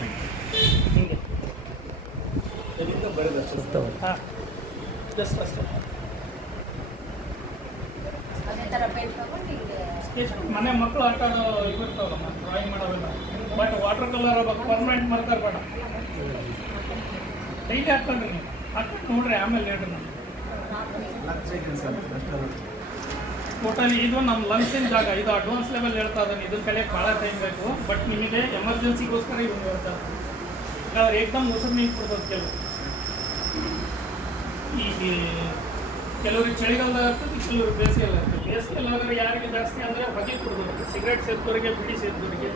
ಹೀಗೆ ಹಾಂ ಜಸ್ಟ್ ಅಷ್ಟೇ. ಮನೆ ಮಕ್ಕಳು ಆಟ ಆಡೋ ಇರ್ತಾವಲ್ಲ, ಡ್ರಾಯಿಂಗ್ ಮಾಡೋವೆಲ್ಲ, but water colour permanent marker ಬೇಡ. ಟೈಟ್ ಹಾಕ್ಕೊಂಡು ನೀವು ಹಾಕ್ಕೊಂಡು ನೋಡ್ರಿ, ಆಮೇಲೆ ಹೇಳ್ರಿ ನಾನು. ಟೋಟಲಿ ಇದು ನಮ್ಮ ಲಂಗ್ಸಿನ ಜಾಗ, ಇದು ಅಡ್ವಾನ್ಸ್ ಲೆವೆಲ್ ಹೇಳ್ತಾ ಇದ್ದಾನೆ. ಇದ್ರ ಕಲಿಯಕ್ಕೆ ಭಾಳ ಟೈಮ್ ಬೇಕು, ಬಟ್ ನಿಮಗೆ ಎಮರ್ಜೆನ್ಸಿಗೋಸ್ಕರ ಇದನ್ನು ಹೇಳ್ತಾ ಇದ್ದಾರೆ. ಅವ್ರು ಏಕದಮ್ ಉಸಿರು ನೀರು ಕೊಡ್ಬೋದು. ಈಗ ಕೆಲವ್ರಿಗೆ ಚಳಿಗಾಲದಾಗ ಇರ್ತದೆ, ಕೆಲವ್ರಿಗೆ ಬೇಸಿಗೆಲ್ಲ ಇರ್ತದೆ. ಬೇಸಿಗೆಲ್ಲಾದ್ರೆ ಯಾರಿಗೆ ಜಾಸ್ತಿ ಅಂದರೆ ಹೊಗೆ ಕೊಡೋದು, ಸಿಗರೇಟ್ ಸೇರಿದವರಿಗೆ, ಬಿಡಿ ಸೇರಿದವರಿಗೆ,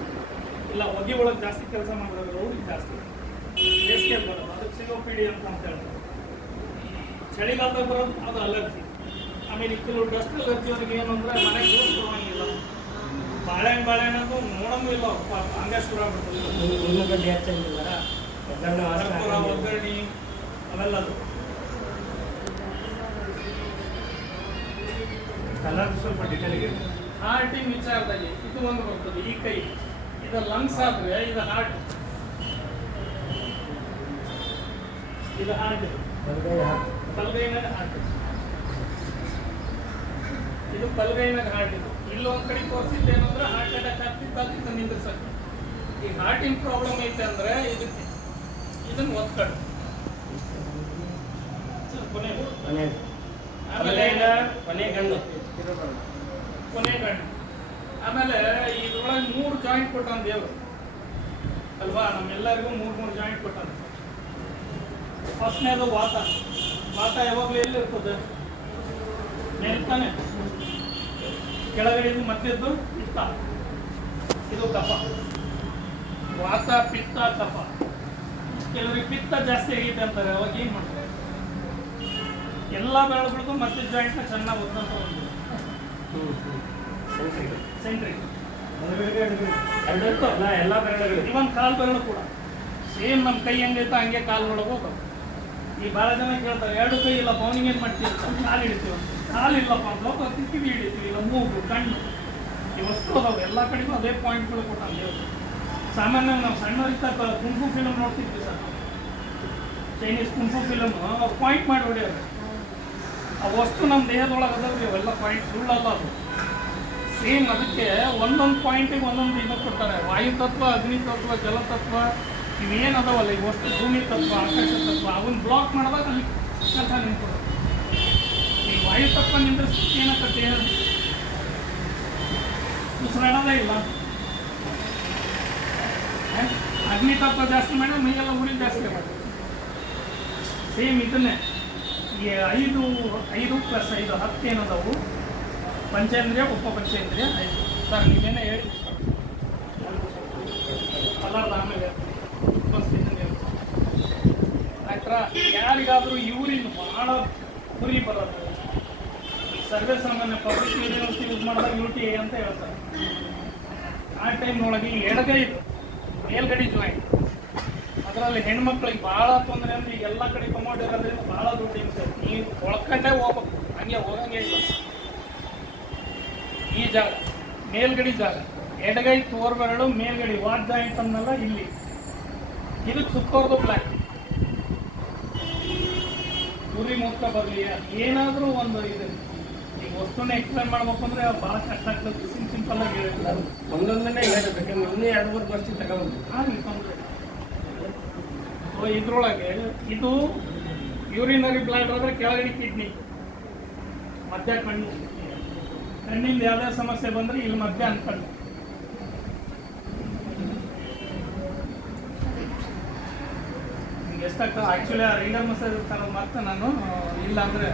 ಇಲ್ಲ ಹೊಗೆ ಒಳಗೆ ಜಾಸ್ತಿ ಕೆಲಸ ಮಾಡೋರು ಅವ್ರಿಗೆ ಜಾಸ್ತಿ ಬೇಸಿಗೆಯಲ್ಲಿ ಬರೋದು, ಅದಕ್ಕೆ ಸಿಗೋಪಿಡಿ ಅಂತ ಹೇಳ್ತಾರೆ. ಚಳಿಗಾಲದಾಗ ಬರೋದು ಅದು ಅಲರ್ಜಿ. ಆಮೇಲೆ ಕೆಲವು ಡಸ್ಟ್ ಅಲರ್ಜಿ ಅವ್ರಿಗೆ ಏನು ಅಂದರೆ ಮನೆಗೆ ಹೋಗಿಲ್ಲ, ಬಾಳೆಹಣ್ಣು ನೋಡೋಂಗೂ ಇಲ್ಲ, ಹಂಗೆ ಶುರು ಆಗ್ಬಿಡ್ತದೆ. ಒಗ್ಗರಣೆ ಅವೆಲ್ಲ ಅದು ಕಲರ್ ಸ್ವಲ್ಪ ಡೀಟೇಲ್ಗೆ ಹಾರ್ಟಿನ ವಿಚಾರದಲ್ಲಿ ಇದು ಒಂದು ಬರ್ತದೆ. ಈ ಕೈ ಇದು ಲಂಗ್ಸ್ ಆದರೆ ಇದು ಹಾರ್ಟ್, ಇದು ಹಾರ್ಟ್, ಬಲಗೈನಾಗ ಹಾರ್ಟ್, ಇದು ಬಲಗೈನಾಗ ಹಾರ್ಟ್. ಇದು ಇಲ್ಲೊಂದು ಕಡೆ ತೋರಿಸಿದ್ದೇನಂದ್ರೆ ಹಾರ್ಟ್ ಅಟ್ಯಾಕ್ ಆಗ್ತಿದ್ದು ನಿಂದ್ರಿಸಕ್ಕೆ. ಈ ಹಾರ್ಟಿನ ಪ್ರಾಬ್ಲಮ್ ಐತೆ ಅಂದರೆ ಇದಕ್ಕೆ ಇದನ್ನು ಒತ್ಕಡೆ ಕೊನೆ ಗಂಡು. ಆಮೇಲೆ ಇದ್ರೊಳಗೆ 3 ಜಾಯಿಂಟ್ ಕೊಟ್ಟಾನ ದೇವರು ಅಲ್ವಾ, ನಮ್ಮೆಲ್ಲರಿಗೂ 3 ಜಾಯಿಂಟ್ ಕೊಟ್ಟಾನ. ಫಸ್ಟ್ನೇದು ವಾತ. ವಾತ ಯಾವಾಗಲೂ ಎಲ್ಲಿರ್ತದೆ? ಮೇಲ್ತಾನೆ. ಕೆಳಗಡೆ ಇದು ಮಧ್ಯದ್ದು ಪಿತ್ತ, ಇದು ಕಫ. ವಾತ, ಪಿತ್ತ, ಕಫ. ಕೆಲವರಿಗೆ ಪಿತ್ತ ಜಾಸ್ತಿ ಆಗೈತೆ ಅಂತಾರೆ, ಅವಾಗ ಏನು ಮಾಡ್ತಾರೆ? ಎಲ್ಲ ಬೆಳೆಗಳು ಮತ್ತೆ ಜಾಯಿಂಟ್ನ ಚೆನ್ನಾಗಿ ಓದ್ಕೊಂತ ಒಂದು ಸೆಂಟ್ರಿಕ್ ಎಲ್ಲ ಬೆರಳುಗಳು, ಇವನ್ ಕಾಲು ಬೆರಳು ಕೂಡ ಸೇಮ್ ನಮ್ಮ ಕೈ ಹೆಂಗೈತೆ ಹಂಗೆ ಕಾಲೊಳಗೆ ಹೋಗ್ತಾವೆ. ಈ ಭಾಳ ಜನ ಕೇಳ್ತಾರೆ, 2 ಕೈ ಇಲ್ಲಪ್ಪ ಅವನಿಗೆ ಏನು ಮಾಡ್ತೀವಿ? ಕಾಲು ಹಿಡಿತೀವಿ. ಕಾಲು ಇಲ್ಲಪ್ಪ ಅಂತ ಕಿವಿ ಹಿಡಿತೀವಿ, ಇಲ್ಲ ಮೂಗು, ಕಣ್ಣು, ಇವಷ್ಟು ಅದಾವೆ. ಎಲ್ಲ ಕಡೆಗೂ ಅದೇ ಪಾಯಿಂಟ್ಗಳು ಕೊಟ್ಟಾನ ದೇವರು. ಸಾಮಾನ್ಯವಾಗಿ ನಾವು ಸಣ್ಣವರಿದ್ದ ಕುಂಫು ಫಿಲಮ್ ನೋಡ್ತಿದ್ವಿ ಸರ್, ಚೈನೀಸ್ ಕುಂಫು ಫಿಲಮ್, ಅವ್ರು ಪಾಯಿಂಟ್ ಮಾಡಿ ಹೊಡೆಯೋರು. ಅವಷ್ಟು ನಮ್ಮ ದೇಹದೊಳಗೆ ಅದಾವ್ರಿ ಅವೆಲ್ಲ ಪಾಯಿಂಟ್, ಸುಳ್ಳಲ್ಲ ಅದು. ಸೇಮ್ ಅದಕ್ಕೆ ಒಂದೊಂದು ಪಾಯಿಂಟಿಗೆ ಒಂದೊಂದು ಇದು ಕೊಡ್ತಾರೆ. ವಾಯುತತ್ವ, ಅಗ್ನಿತತ್ವ, ಜಲತತ್ವ, ಇವೇನು ಅದಾವಲ್ಲ ಇವಷ್ಟು ಭೂಮಿ ತತ್ವ, ಆಕಾಶ ತತ್ವ, ಅವನ್ನ ಬ್ಲಾಕ್ ಮಾಡಿದಾಗ ಅಲ್ಲಿ ಕೆಲಸ ನಿಂತ್ಕೊಡೋದು. ಈ ವಾಯುತತ್ವ ನಿಂದ್ರಿಸಿ ಏನಕ್ಕತ್ತೆ? ಉಸಿರಾಡೋದೇ ಇಲ್ಲ. ಅಗ್ನಿತತ್ವ ಜಾಸ್ತಿ ಮಾಡಿದ್ರೆ ಮೈಗೆಲ್ಲ ಉರಿ ಜಾಸ್ತಿ ಆಗುತ್ತೆ. ಸೇಮ್ ಇದನ್ನೇ ಈ 5 + 5 10 ಏನದವು ಪಂಚೇಂದ್ರಿಯ, ಉಪಪಂಚೇಂದ್ರಿಯ 5. ಸರ್ ನೀವೇನೇ ಹೇಳಿ ಅಲ್ಲಾರ್ದ ಆಮೇಲೆ ಆಯ್ತರ. ಯಾರಿಗಾದರೂ ಯೂರಿನ್ ಭಾಳ ಉರಿ ಬರೋದು, ಸರ್ವೇ ಸಾಮಾನ್ಯ ಪಬ್ಲಿಕ್ ಯೂನಿವರ್ಸಿಟಿ ಯೂಸ್ ಮಾಡಿದಾಗ UTI ಅಂತ ಹೇಳ್ತಾರೆ. ಆ ಟೈಮ್ನೊಳಗೆ ಈ ಎಡಗೈದು ಮೇಲ್ಗಡೆ ಜಾಯಿಂಟ್, ಅದರಲ್ಲಿ ಹೆಣ್ಮಕ್ಳಿಗೆ ಭಾಳ ತೊಂದರೆ ಅಂದರೆ ಈಗ ಎಲ್ಲ ಕಡೆ ಕಮೋಡ್ ಇರೋದ್ರಿಂದ ಭಾಳ ದುಡ್ಡು ಇರ್ತದೆ. ನೀವು ಒಳಕಂಡೇ ಹೋಗ್ಬೇಕು, ಹಂಗೆ ಹೋಗಂಗೆ ಇಲ್ಲ. ಈ ಜಾಗ ಮೇಲ್ಗಡೆ ಜಾಗ, ಎಡಗೈ ತೋರ್ಬೆರಳು ಮೇಲ್ಗಡೆ ವಾಟ್ ಜಾಯಿಂಟ್ ಅನ್ನಲ್ಲ ಇಲ್ಲಿ, ಇದಕ್ಕೆ ಸುತ್ತೋರ್ದು ಪ್ಲಾನ್. ಉರಿ ಮುಕ್ತ ಬರಲಿ ಏನಾದರೂ ಒಂದು ಇದು. ಈಗ ವಸ್ತುನ ಎಕ್ಸ್ಪ್ಲೇನ್ ಮಾಡ್ಬೇಕು ಅಂದರೆ ಭಾಳ ಕಷ್ಟ ಆಗ್ತದೆ. ಸಿಂಪಲ್ ಆಗಿ ಹೇಳಿಲ್ಲ, ಒಂದೊಂದನ್ನೇ ಹೇಳಬೇಕಂದ್ರೆ ಇನ್ನೂ 2-3 ವರ್ಷ ತಗೊಂಡು ಆಗಲಿ ತೊಂದರೆ. ಇದ್ರೊಳಗೆ ಇದು ಯೂರಿನರಿ ಬ್ಲಾಡರ್ ಆದರೆ ಕೆಳಗಡೆ ಕಿಡ್ನಿ, ಮಧ್ಯ ಕಣ್ಣು. ಕಣ್ಣಿಂದ ಯಾವುದೇ ಸಮಸ್ಯೆ ಬಂದರೆ ಇಲ್ಲಿ ಮಧ್ಯ ಅನ್ಕಂಡು. ನಿಮ್ಗೆ ಎಷ್ಟಾಗ್ತದೆ ಆ್ಯಕ್ಚುಲಿ ಆ ರೀಡರ್ ಮಸಾಜ್ ಇರ್ತಾನೆ ಮತ್ತೆ ನಾನು ಇಲ್ಲ ಅಂದರೆ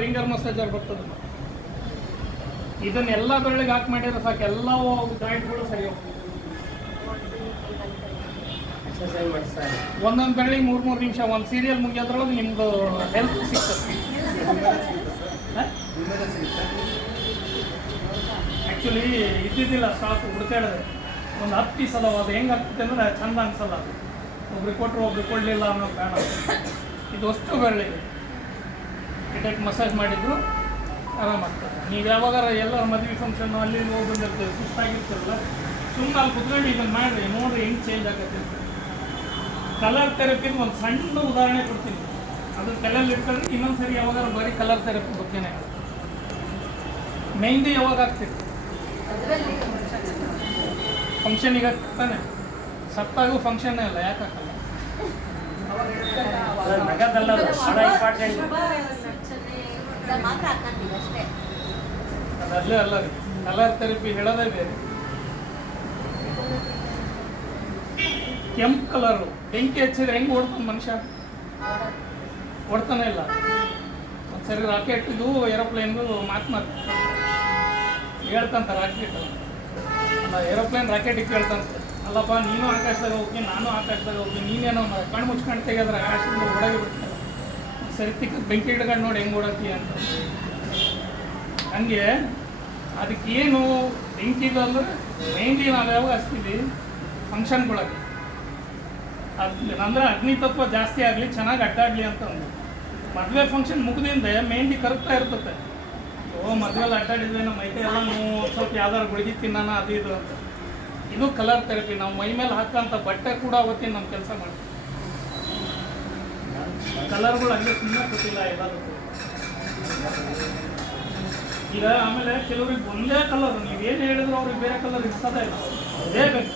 ರಿಂಗರ್ ಮಸಾಜರ್ ಬರ್ತದೆ. ಇದನ್ನೆಲ್ಲ ಬೆರಳಿಗೆ ಹಾಕಿ ಮಾಡಿದ್ರೆ ಸಾಕು, ಎಲ್ಲ ಜಾಯಿಂಟ್ಗಳು ಸರಿ ಹೋಗ್ತದೆ. ಒಂದೊಂದು ಬೆರಳಿಗೆ 3-3 ನಿಮಿಷ ಒಂದು ಸೀರಿಯಲ್ ಮುಗಿಯೋದ್ರೊಳಗೆ ನಿಮ್ಮದು ಹೆಲ್ತ್ ಸಿಗ್ತದೆ. ಆ್ಯಕ್ಚುಲಿ ಇದ್ದಿದ್ದಿಲ್ಲ ಸ್ಟಾಕ್ ಹುಡುಕಾಡಿದ್ರೆ ಒಂದು 10 ಪೀಸ್ ಅದಾವ. ಅದು ಹೆಂಗೆ ಆಗ್ತದೆ ಅಂದರೆ ಚಂದ ಅನ್ಸಲ್ಲ. ಒಬ್ರಿಗೆ ಕೊಟ್ಟರು ಒಬ್ರಿಗೆ ಕೊಡಲಿಲ್ಲ ಅನ್ನೋದು ಬೇಡ. ಇದು ಅಷ್ಟು ಬೆರಳಿಗೆ ಇದಕ್ಕೆ ಮಸಾಜ್ ಮಾಡಿದ್ರು ಆರಾಮಾಗ್ತದೆ. ನೀವು ಯಾವಾಗಾರ ಎಲ್ಲರ ಮದುವೆ ಫಂಕ್ಷನ್ನು ಅಲ್ಲಿ ಇಲ್ಲಿ ಹೋಗಿ ಬಂದಿರ್ತೀವಿ, ಸುಸ್ತಾಗಿರ್ತೀರಲ್ಲ, ಸುಮ್ಮನೆ ಅಲ್ಲಿ ಕುತ್ಕೊಂಡು ಇದನ್ನು ಮಾಡಿರಿ, ನೋಡಿರಿ ಹೆಂಗೆ ಚೇಂಜ್ ಆಗತ್ತೆ ಅಂತ. ಕಲರ್ ಥೆರಪಿಗೆ ಒಂದು ಸಣ್ಣ ಉದಾಹರಣೆ ಕೊಡ್ತೀನಿ. ಅದು ಕಲರ್ ಇಟ್ಕೊಂಡ್ರೆ ಇನ್ನೊಂದು ಸರಿ ಯಾವಾಗಾರ ಬರೀ ಕಲರ್ ಥೆರಪಿ ಬಗ್ಗೆನೇ. ಮೆಹಂದಿ ಯಾವಾಗ ಆಗ್ತಿತ್ತು? ಫಂಕ್ಷನಿಗೆ ಆಗ್ತಾನೆ, ಸತ್ತಾಗೂ ಫಂಕ್ಷನ್ನೇ ಅಲ್ಲ, ಯಾಕೆ ಹಾಕಲ್ಲ? ನಗದಲ್ಲ, ಅದು ಭಾಳ ಇಂಪಾರ್ಟೆಂಟ್. ಅದಲ್ಲೇ ಅಲ್ಲ ರೀ, ಕಲರ್ ಥೆರಪಿ ಹೇಳೋದೇ ಬೇರೆ. ಕೆಂಪು ಕಲರು ಬೆಂಕಿ ಹಚ್ಚಿದ್ರೆ ಹೆಂಗೆ ಓಡ್ತಾನೆ ಮನುಷ್ಯ? ಓಡ್ತಾನೆ ಇಲ್ಲ. ಒಂದ್ಸರಿ ರಾಕೆಟ್ದು ಏರೋಪ್ಲೇನ್ದು ಮಾತನಾಡ್ತಾರೆ, ಹೇಳ್ತಂತ ರಾಕೆಟ್ ಅಲ್ಲ, ಏರೋಪ್ಲೇನ್ ರಾಕೆಟಿಗೆ ಕೇಳ್ತಂತೆ, ಅಲ್ಲಪ್ಪ ನೀನು ಆಕಾಶದಾಗ ಹೋಗ್ತೀನಿ, ನಾನು ಆಕಾಶದಾಗ ಹೋಗ್ತೀನಿ, ನೀನೇನೋ ಕಣ್ಣು ಮುಚ್ಕೊಂಡು ತೆಗೆದ್ರೆ ಆಕಾಶದಿಂದ ಒಳಗೆ ಬಿಡ್ತಾರೆ, ಸರಿ ತಿಕ್ಕ ಬೆಂಕಿ ಹಿಡ್ಕೊಂಡು ನೋಡಿ ಹೆಂಗೆ ಓಡಾಡ್ತೀಯ ಅಂತ. ಹಂಗೆ ಅದಕ್ಕೇನು ಬೆಂಕಿದಂದ್ರೆ ಮೆಹಂದಿ ನಾವು ಯಾವಾಗ ಹಚ್ತೀವಿ ಫಂಕ್ಷನ್ಗಳಾಗಿ, ಅಂದ್ರೆ ಅಗ್ನಿ ತತ್ವ ಜಾಸ್ತಿ ಆಗಲಿ, ಚೆನ್ನಾಗಿ ಅಡ್ಡಾಡಲಿ ಅಂತ ಒಂದು. ಮದುವೆ ಫಂಕ್ಷನ್ ಮುಗಿದಿಂದ ಮೆಹಂದಿ ಕರಗ್ತಾ ಇರ್ತದೆ. ಮದುವೆಲ್ಲ ಅಡ್ಡಾಡಿದ್ವಿ, ನಮ್ಮ ಮೈಕೈ ಎಲ್ಲ ನಾವು ಸ್ವಲ್ಪ ಯಾವ್ದಾರು ಗುಳಿಗೆ ತಿನ್ನೋಣ ಅದು ಇದು ಅಂತ. ಇದು ಕಲರ್ ಥೆರಪಿ. ನಾವು ಮೈ ಮೇಲೆ ಹಾಕೋಂಥ ಬಟ್ಟೆ ಕೂಡ ಅವತ್ತಿನ ನಮ್ಮ ಕೆಲಸ ಮಾಡ್ತೀವಿ. ಕಲರ್ಗಳು ಹಂಗೆ ಸುಮ್ಮನೆ ಗೊತ್ತಿಲ್ಲ ಎಲ್ಲದಕ್ಕೂ. ಈಗ ಆಮೇಲೆ ಕೆಲವ್ರಿಗೆ ಒಂದೇ ಕಲರ್, ನೀವೇನು ಹೇಳಿದ್ರು ಅವ್ರಿಗೆ ಬೇರೆ ಕಲರ್ ಇರ್ತದೇ ಇಲ್ಲ, ಅದೇ ಬೇಕು.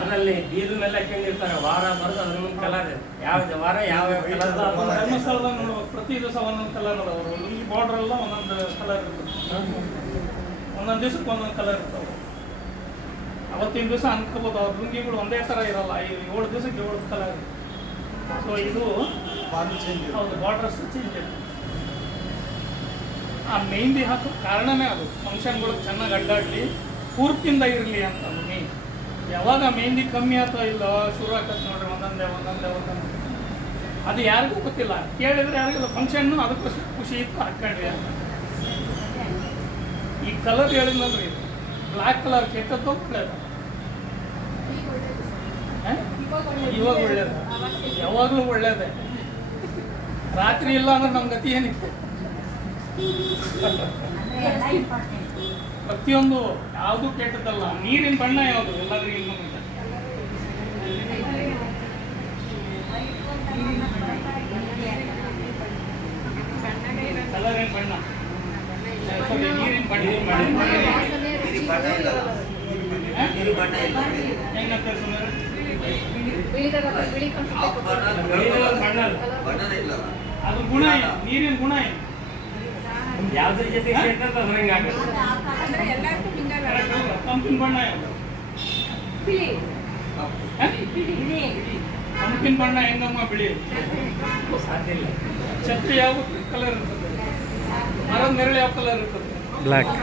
ಅದರಲ್ಲಿ ಬೀದಿನೆಲ್ಲ ಹಾಕೊಂಡಿರ್ತಾರೆ, ವಾರ ಬರೋದು ಅದ್ರ ಮುಂದೆ ಕಲರ್ ಯಾವ್ದು ವಾರ ಯಾವ ಕಲರ್. ಧರ್ಮಸ್ಥಳದಾಗ ನೋಡ್ಬೇಕು, ಪ್ರತಿ ದಿವಸ ಒಂದೊಂದು ಕಲರ್ ಅದಾವ. ಈ ಬಾರ್ಡರ್ ಎಲ್ಲ ಒಂದೊಂದು ಕಲರ್ ಇರ್ತದೆ, ಒಂದೊಂದು ದಿವ್ಸಕ್ಕೆ ಒಂದೊಂದು ಕಲರ್ ಇರ್ತಾವೆ. ಅವತ್ತಿನ ದಿವಸ ಅನ್ಕೋಬೋದು ಅವ್ರ ಲುಂಗಿಗಳು ಒಂದೇ ಥರ ಇರಲ್ಲ, 7 ದಿವಸಕ್ಕೆ 7 ಕಲರ್. ಸೊ ಇದು ಹೌದು, ಬಾರ್ಡರ್ಸ್ ಚೇಂಜ್ ಇದೆ. ಆ ಮೆಹಂದಿ ಹಾಕೋ ಕಾರಣನೇ ಅದು, ಫಂಕ್ಷನ್ಗಳು ಚೆನ್ನಾಗಿ ಅಡ್ಡಾಡಲಿ, ಪೂರ್ತಿಯಿಂದ ಇರಲಿ ಅಂತ. ಮೇನ್ ಯಾವಾಗ ಮೆಹಂದಿ ಕಮ್ಮಿ ಆಗ್ತಾ ಇಲ್ಲ ಶುರು ಆಗ್ತದೆ ನೋಡ್ರಿ, ಒಂದೊಂದೇ. ಅದು ಯಾರಿಗೂ ಗೊತ್ತಿಲ್ಲ, ಕೇಳಿದ್ರೆ ಯಾರಿಗಿಲ್ಲ. ಫಂಕ್ಷನ್ನು ಅದಕ್ಕೋಸ್ಕರ ಖುಷಿ ಇತ್ತು ಹಾಕ್ಕೊಂಡ್ರಿ ಅಂತ. ಈ ಕಲರ್ ಹೇಳಿದ್ನಲ್ರಿ, ಬ್ಲ್ಯಾಕ್ ಕಲರ್ ಕೆಟ್ಟದ್ದು ಒಳ್ಳೇದು, ಇವಾಗ ಒಳ್ಳೇದು, ಯಾವಾಗಲೂ ಒಳ್ಳೇದೇ. ರಾತ್ರಿ ಇಲ್ಲ ಅಂದ್ರೆ ನಮ್ಮ ಗತಿ ಏನಿತ್ತು? ಪ್ರತಿಯೊಂದು ಯಾವುದು ಕೆಟ್ಟದಲ್ಲ. ನೀರಿನ ಬಣ್ಣ ಯಾವುದು ಎಲ್ಲರಿಗೂ ಇನ್ನೂ ಮುಂದೆ? ಕಲರ್ ಏನು ಬಣ್ಣ? ನೀರಿನ ಬಣ್ಣ ಹೆಂಗಂತ ಅದು ಗುಣ ಏನು? ನೀರಿನ ಗುಣ ಏನು? ಯಾವ್ದ್ರ ಜೊತೆ ಸೇರ್ತದೆ ಅದ್ರಂಗೆ ಆಗುತ್ತೆ. ಕಂಪಿನ ಬಣ್ಣ ಯಾವುದು? ಕಂಪಿನ ಬಣ್ಣ ಹೆಂಗಮ್ಮ ಬಿಳಿ? ಸಾಧ್ಯ ಇಲ್ಲ. ಛತ್ರಿ ಯಾವ ಕಲರ್ ಇರ್ತದೆ? ಮರದ ನೆರಳು ಯಾವ ಕಲರ್ ಇರ್ತದೆ? ಬ್ಲ್ಯಾಕ್.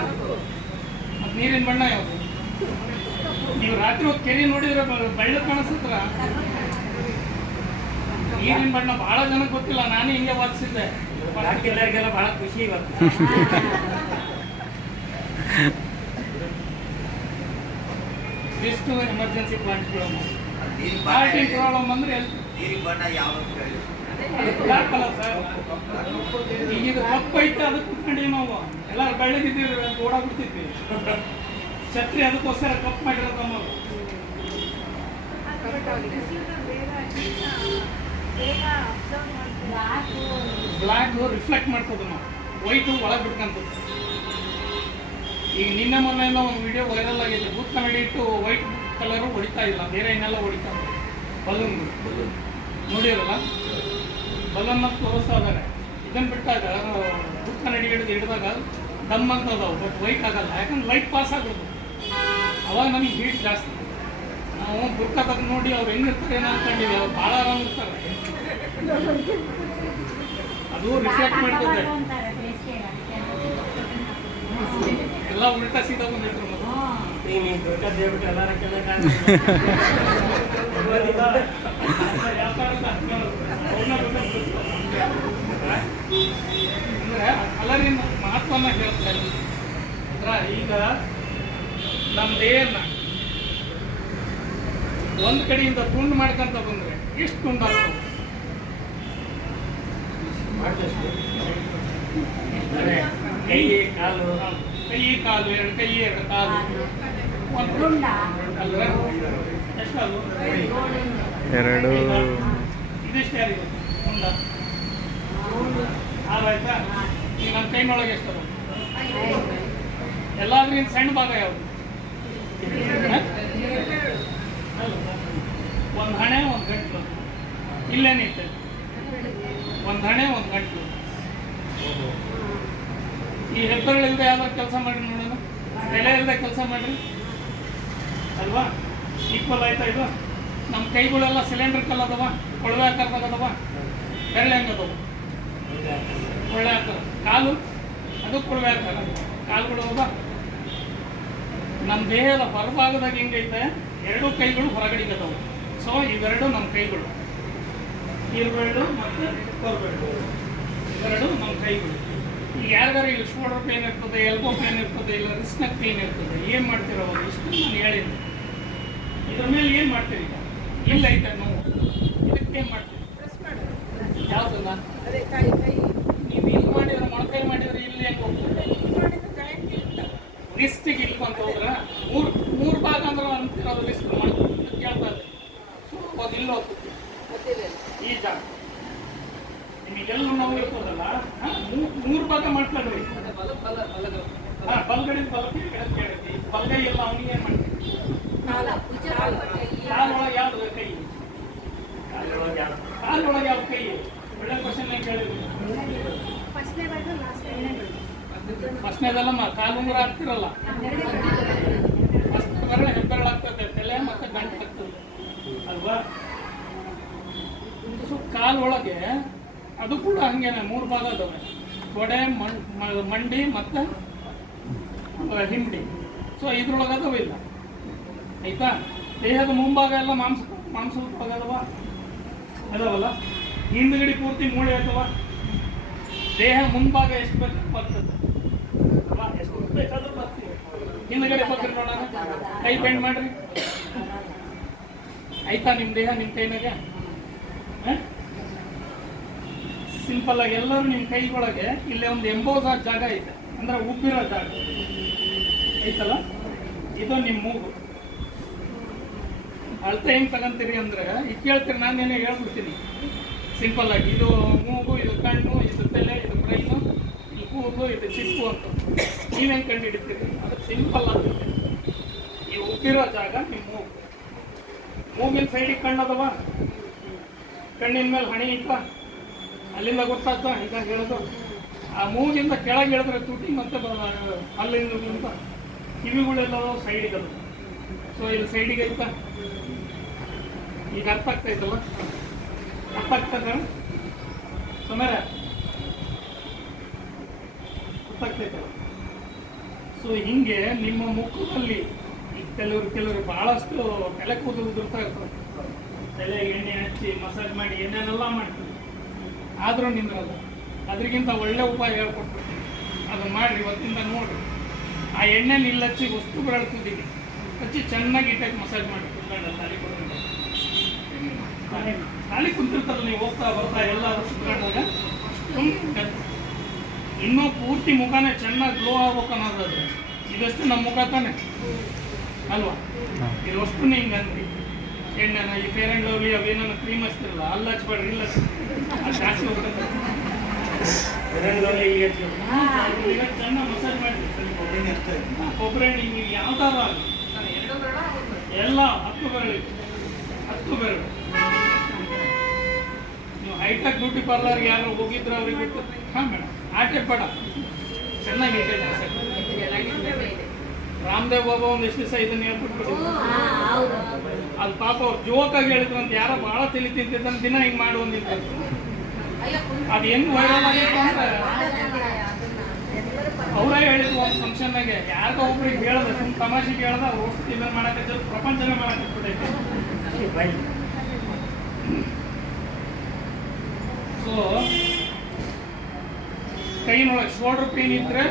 ಮತ್ತು ನೀರಿನ ಬಣ್ಣ ಯಾವುದು? ನೀವು ರಾತ್ರಿ ಹೊತ್ತು ಕೆರೆ ನೋಡಿದ್ರೆ ಬೆಳ್ಳಕ್ಕೆ ಕಾಣಿಸುತ್ತರ? ನೀರಿನ ಬಣ್ಣ ಬಹಳ ಜನಕ್ಕೆ ಗೊತ್ತಿಲ್ಲ, ನಾನೇ ಹಿಂಗೆ ವಾದಿಸಿದ್ದೆ. ಎಲ್ಲರಿಗೆಲ್ಲ ಬಹಳ ಖುಷಿ ಇವತ್ತು. ಎಷ್ಟು ಎಮರ್ಜೆನ್ಸಿ ಪ್ಲಾಂಟ್ಗಳು ಪಾರ್ಟಿ ಪ್ರಾಬ್ಲಮ್ ಅಂದ್ರೆ ಬ್ಲ್ಯಾಕ್ ಕಲರ್ ಸರ್. ಈಗ ಕಪ್ಪು ಐತೆ ಅದಕ್ಕೆ ಕುತ್ಕೊಂಡಿವಿ ನಾವು, ಎಲ್ಲರೂ ಬೆಳ್ಳಗಿದ್ದೀವಿ ಅಂತ ಓಡಾಡ್ಬಿಡ್ತಿದ್ವಿ. ಛತ್ರಿ ಅದಕ್ಕೋಸ್ಕರ ಕಪ್ಪು ಮಾಡಿರೋದು ನಾವು. ಬ್ಲ್ಯಾಕ್ ರಿಫ್ಲೆಕ್ಟ್ ಮಾಡ್ತದೆ, ನಾವು ವೈಟು ಒಳಗೆ ಬಿಡ್ಕೊಂತದ್ದು. ಈಗ ನಿನ್ನೆ ಮೊನ್ನೆಯಿಂದ ಒಂದು ವಿಡಿಯೋ ವೈರಲ್ ಆಗಿದೆ, ಬೂತ್ ಕನ್ನಡಿ ಇಟ್ಟು ವೈಟ್ ಕಲರು ಹೊಡಿತಾ ಇಲ್ಲ, ಬೇರೆ ಏನೆಲ್ಲ ಹೊಡಿತಾ ಬಲೂನ್ಗಳು ನೋಡಿರಲ್ಲ, ಬಲೂನ್ನ ತೋರಿಸ್ತಾ ಇದ್ದಾರೆ. ಇದನ್ನು ಬಿಟ್ಟಾಗ ಬೂತ್ ಕನ್ನಡಿ ಹಿಡಿದಾಗ ದಮ್ ಅಂತ ಅದಾವೆ, ಬಟ್ ವೈಟ್ ಆಗಲ್ಲ, ಯಾಕಂದ್ರೆ ಲೈಟ್ ಪಾಸ್ ಆಗೋದು. ಅವಾಗ ನಮಗೆ ಹೀಟ್ ಜಾಸ್ತಿ. ನಾವು ಬುರ್ಕ ತೆಗೆದು ನೋಡಿ ಅವ್ರು ಹೆಂಗಿರ್ತಾರೆ ಏನೋ ಅನ್ಕೊಂಡಿವಿ, ಅವ್ರು ಭಾಳ ಆರಾಮ ಇರ್ತಾರೆ. ಅದು ರಿಫ್ಲೆಕ್ಟ್ ಮಾಡ್ತದೆ, ಎಲ್ಲ ಉಲ್ಟಾ ಸೀದಾ ಬಂದಿಟ್ರು. ಈಗ ನೀವು ದೊಡ್ಡ ದೇವ್ಬಿಟ್ಟು ಎಲ್ಲರ ಕೆಳಗೆ ಅಂದ್ರೆ ಕಲರಿನ ಮಹತ್ವನ ಹೇಳ್ತಾರೆ. ಅಂದ್ರೆ ಈಗ ನಮ್ದೇನ ಒಂದು ಕಡೆಯಿಂದ ತುಂಡು ಮಾಡ್ಕೊಂತ ಬಂದ್ರೆ ಎಷ್ಟು ತುಂಡು ಆಗ್ತದೆ? ಅದೇ ಕೈ ಕಾಲು ಕೈ ಕಾಲು, ಎರಡು ಕೈ ಎರಡು ಕಾಲು, ಒಂದು ಅಲ್ವಾ ಎಷ್ಟದು ಎರಡು ಇದಿಷ್ಟು ಯಾರಿಗೂ ಮುಂದ ಆಯ್ತಾ. ಈಗ ನನ್ನ ಕೈನೊಳಗೆ ಎಷ್ಟದು ಎಲ್ಲಾದ್ರೂ ಇನ್ನು ಸಣ್ಣ ಭಾಗ ಯಾವುದು? ಒಂದು ಹಣೆ ಒಂದು ಗಂಟಲು, ಇಲ್ಲೇನೈತೆ ಒಂದು ಹಣೆ ಒಂದು ಗಂಟಲು. ಈ ಹೆಬ್ಬೆರಳಿಲ್ಲದೆ ಯಾವ್ದಾರು ಕೆಲಸ ಮಾಡ್ರಿ ನೋಡೋಣ, ತಲೆ ಇಲ್ಲದೆ ಕೆಲಸ ಮಾಡ್ರಿ ಅಲ್ವಾ? ಈಕ್ವಲ್ ಆಯ್ತಾ ಇದು? ನಮ್ಮ ಕೈಗಳೆಲ್ಲ ಸಿಲಿಂಡರ್ ಕಲ್ ಅದಾವ, ಕೊಳವೆ ಆಕಾರದಾಗ ಅದಾವ, ಬೆರಳು ಹೆಂಗದವ ಒಳ್ಳೆ ಆಕಾರ, ಕಾಲು ಅದು ಕೊಳವೆ ಆಕಾರ, ಕಾಲುಗಳು ಅದಾವ. ನಮ್ಮ ದೇಹದ ಹೊರಭಾಗದಾಗ ಹೆಂಗೈತೆ, ಎರಡೂ ಕೈಗಳು ಹೊರಗಡೆಗೆ ಅದಾವ. ಸೊ ಇವೆರಡು ನಮ್ಮ ಕೈಗಳು, ಇರುವೆರಡು ಮತ್ತು ಹೊರಬೆರಳು, ಇವೆರಡು ನಮ್ಮ ಕೈಗಳು. ಈಗ ಯಾರಿಗಾರು ಇಲ್ಲಿ ಶೋಲ್ಡರ್ ಪೇನ್ ಇರ್ತದೆ, ಎಲ್ಬೋ ಪೇನ್ ಇರ್ತದೆ, ಇಲ್ಲ ರಿಸ್ಟ್ನೆಕ್ ಪೇನ್ ಇರ್ತದೆ, ಏನು ಮಾಡ್ತೀರ ಅವಾಗ? ಇಷ್ಟು ನಾನು ಹೇಳಿದ್ದೆ. ಇದ್ರ ಮೇಲೆ ಏನು ಮಾಡ್ತೀರಿ? ಈಗ ಇಲ್ಲ ಐತೆ ನೋವು, ಇದಕ್ಕೆ ಏನು ಮಾಡ್ತೀರಿ? ಯಾವುದಲ್ಲ ನೀವು ಇಲ್ಲಿ ಮಾಡಿದ್ರೆ, ಮೊಳಕೈ ಮಾಡಿದ್ರೆ ಇಲ್ಲಿ ಹೆಂಗೆ ಹೋಗ್ತದೆ? ರಿಸ್ಟಿಗೆ ಇಲ್ಲಿ ಅಂತ ಹೋದ್ರೆ ಮೂರು ಭಾಗ ಅಂದ್ರೆ ಅಂತಿರೋದು ರಿಸ್ಟ್ ಕೇಳ್ತಾ ಇದೆ. ಸೊ ಅದು ಇಲ್ಲಿ ಹೋಗ್ತದೆ ಈ ಜಾಗ. ನಿಮಗೆಲ್ಲೂ ನೋವು ಇರ್ತದಲ್ಲ, ಮೂರು ಭಾಗ ಮಾಡ್ಕೊಳ್ರಿ. ಹಾಂ, ಬಲ್ಗಡೆ ಬಲಕ್ಕೆ ಕೆಳಕ್ಕೆ, ಬಲ್ಗೈ ಎಲ್ಲ ಅವನಿಗೆ ಏನು ಮಾಡ್ತೀವಿ? ಕಾಲೊಳಗೆ ಯಾವ್ದು ಕೈ? ಕಾಲೊಳಗೆ ಯಾವ್ದು ಕೈ? ಒಳ್ಳೆ ಕ್ವಶನ್ ಕೇಳಿದ್ವಿ. ಫಸ್ಟ್ನೇದಲ್ಲಮ್ಮ ಕಾಲು ಉಂಗುರ ಹಾಕ್ತಿರಲ್ಲ, ಫಸ್ಟ್ ಬರಲ್ಲ ಹೆಬ್ಬೆರಳು ಆಗ್ತದೆ, ತಲೆ ಮತ್ತೆ ಗಂಟು ಆಗ್ತದೆ ಅಲ್ವಾ? ಕಾಲೊಳಗೆ ಅದು ಕೂಡ ಹಂಗೇನೆ ಮೂರು ಭಾಗ ಅದಾವೆ, ತೊಡೆ, ಮಂಡಿ ಮತ್ತು ಹಿಂಡಿ. ಸೊ ಇದ್ರೊಳಗೆ ಅದಾವ ಇಲ್ಲ ಆಯ್ತಾ? ದೇಹದ ಮುಂಭಾಗ ಎಲ್ಲ ಮಾಂಸದ ಭಾಗ ಅದಾವಲ್ಲ, ಹಿಂದ್ಗಡೆ ಪೂರ್ತಿ ಮೂಳೆ ಅಥವಾ ದೇಹ ಮುಂಭಾಗ ಎಷ್ಟು ಬೇಕು ಬರ್ತದೆ, ಎಷ್ಟು ಬೇಕಾದ್ರೂ ಬರ್ತೀವಿ. ಹಿಂದ್ಗಡೆ ಬರ್ತೀರಿ ನೋಡೋಣ, ಕೈ ಬೆಂಡ್ ಮಾಡ್ರಿ ಆಯ್ತಾ? ನಿಮ್ಮ ದೇಹ ನಿಮ್ಮ ಕೈನಾಗ ಸಿಂಪಲ್ ಆಗಿ ಎಲ್ಲರೂ ನಿಮ್ಮ ಕೈಗೊಳಗೆ ಇಲ್ಲೇ ಒಂದು ಎಂಬೋಸ ಜಾಗ ಐತೆ, ಅಂದ್ರೆ ಉಬ್ಬಿರೋ ಜಾಗ ಐತಲ್ಲ, ಇದು ನಿಮ್ಮ ಮೂಗು. ಅಳತೆ ಹೆಂಗೆ ತಗೊಂತೀರಿ ಅಂದ್ರೆ ಈಗ ಕೇಳ್ತೀರಿ, ನಾನೇನೇ ಹೇಳ್ಬಿಡ್ತೀನಿ ಸಿಂಪಲ್ ಆಗಿ. ಇದು ಮೂಗು, ಇದು ಕಣ್ಣು, ಇದು ತಲೆ, ಇದು ಬ್ರೈನು, ಇದು ಕೂದಲು, ಇದು ಚಿಕ್ಕು ಅಂತ ನೀವೇನು ಕಂಡು ಹಿಡಿತೀರಿ? ಅದು ಸಿಂಪಲ್ ಆಗುತ್ತೆ. ಈ ಉಬ್ಬಿರೋ ಜಾಗ ನಿಮ್ಮ ಮೂಗು. ಮೂಗಿನ ಸೈಡಿಗೆ ಕಣ್ಣದವ, ಕಣ್ಣಿನ ಮೇಲೆ ಹಣೆ ಇತ್ತ, ಅಲ್ಲಿಂದ ಗೊತ್ತಾಗ್ತ ಈಗ ಹೇಳೋದು. ಆ ಮೂಗಿಂದ ಕೆಳಗೆ ಹೇಳಿದ್ರೆ ತುಟಿ ಮತ್ತು ಅಲ್ಲಿಂದ ಕಿವಿಗಳೆಲ್ಲ ಸೈಡಿಗೆ ಅದು. ಸೊ ಇಲ್ಲಿ ಸೈಡಿಗೆ ಐತ, ಈಗ ಅರ್ಥ ಆಗ್ತೈತಲ್ಲ? ಅರ್ಥ ಆಗ್ತದೆ ಸುಮಾರ ಅರ್ಥ ಆಗ್ತೈತಲ್ಲ? ಸೊ ಹಿಂಗೆ ನಿಮ್ಮ ಮುಖದಲ್ಲಿ ಈಗ ಕೆಲವರು ಬಹಳಷ್ಟು ತಲೆ ಕೂದಲು ಉದುರ್ತಾ ಇರ್ತಾರೆ, ತಲೆ ಎಣ್ಣೆ ಹಚ್ಚಿ ಮಸಾಜ್ ಮಾಡಿ ಏನೇನೆಲ್ಲ ಮಾಡ್ತೀವಿ, ಆದರೂ ನಿಂದ್ರಲ್ಲ. ಅದಕ್ಕಿಂತ ಒಳ್ಳೆ ಉಪಾಯ ಹೇಳ್ಕೊಟ್ಬಿಡ್ತೀನಿ, ಅದನ್ನು ಮಾಡಿರಿ, ಇವತ್ತಿಂದ ನೋಡಿರಿ. ಆ ಎಣ್ಣೆ ನಿಲ್ಲಚ್ಚಿ ವಸ್ತು ಬೆಳತಿದ್ದೀವಿ ಹಚ್ಚಿ ಚೆನ್ನಾಗಿ ಇಟ್ಟಾಗಿ ಮಸಾಜ್ ಮಾಡಿ ಕುತ್ಕೊಂಡು ತಾಲಿ ಕುಂತಿರ್ತಾರಲ್ಲ, ನೀವು ಹೋಗ್ತಾ ಬರ್ತಾ ಎಲ್ಲ ಕುತ್ಕೊಂಡಾಗ ಇನ್ನೂ ಪೂರ್ತಿ ಮುಖನೇ ಚೆನ್ನಾಗಿ ಗ್ಲೋ ಆಗ್ಬೇಕು ಅನ್ನೋದಾದ್ರೆ ಇದಷ್ಟು ನಮ್ಮ ಮುಖ ತಾನೆ ಅಲ್ವಾ? ಇದಷ್ಟು ಹಿಂಗೆ ಅಂದ್ರಿ ಎಣ್ಣೆನ ಈ ಫೇರ್ ಆ್ಯಂಡ್ ಲವ್ಲಿ ಅವೇನೋ ಕ್ರೀಮ್ ಹಚ್ತಿರಲ್ಲ, ಅಲ್ಲಿ ಹಚ್ಬೇಡ್ರಿ, ಇಲ್ಲ ಅದು ಜಾಸ್ತಿ ಹೋಗ್ತದೆ. ಚೆನ್ನಾಗಿ ಮಸಾಜ್ ಮಾಡಿ ಕೊಬ್ಬರಿ ಎಣ್ಣೆ ನೀವು ಯಾವ್ದಾರ ಎಲ್ಲ 10 ಬೆರಳು. ನೀವು ಹೈಟೆಕ್ ಬ್ಯೂಟಿ ಪಾರ್ಲರ್ಗೆ ಯಾರು ಹೋಗಿದ್ರು ಅವ್ರಿಗೆ ಬಿಟ್ಟು, ಹಾಂ ಮೇಡಮ್ ಆಟೆ ಬೇಡ, ಚೆನ್ನಾಗಿ ರಾಮದೇವ್ ಬಾಬಾ ಒಂದು ಎಷ್ಟು ದಿವಸ ಇದನ್ನ ಹೇಳ್ಬಿಟ್ಬಿಟ್ಟು ಅದು ಪಾಪ ಅವ್ರು ಜೋಕಾಗಿ ಹೇಳಿದ್ರು ಅಂತ, ಯಾರೋ ಭಾಳ ತಲೆ ತಿಂತಿದ್ದ ದಿನ ಹಿಂಗೆ ಮಾಡಿ ಒಂದಿತ್ತು. ಅದು ಹೆಂಗೆ ವೈರಲ್ ಆಗಿತ್ತು ಅಂದ್ರೆ ಅವರೇ ಹೇಳಿದ್ರು ಒಂದು ಫಂಕ್ಷನ್ನಾಗೆ, ಯಾರಿಗೋ ಒಬ್ರಿಗೆ ಹೇಳ್ದೆ, ಸುಮ್ಮನೆ ತಮಾಷೆಗೆ ಹೇಳ್ದೆ, ಅವ್ರು ಹೋಗ್ತಿ ಇದನ್ನು ಮಾಡಕ್ಕೆ ಪ್ರಪಂಚನೇ ಮಾಡಕ್ಕೆ. ಸೊ ಕೈನೊಳಗೆ ಶೋಲ್ಡರ್ ಪೇನ್ ಇದ್ರೆ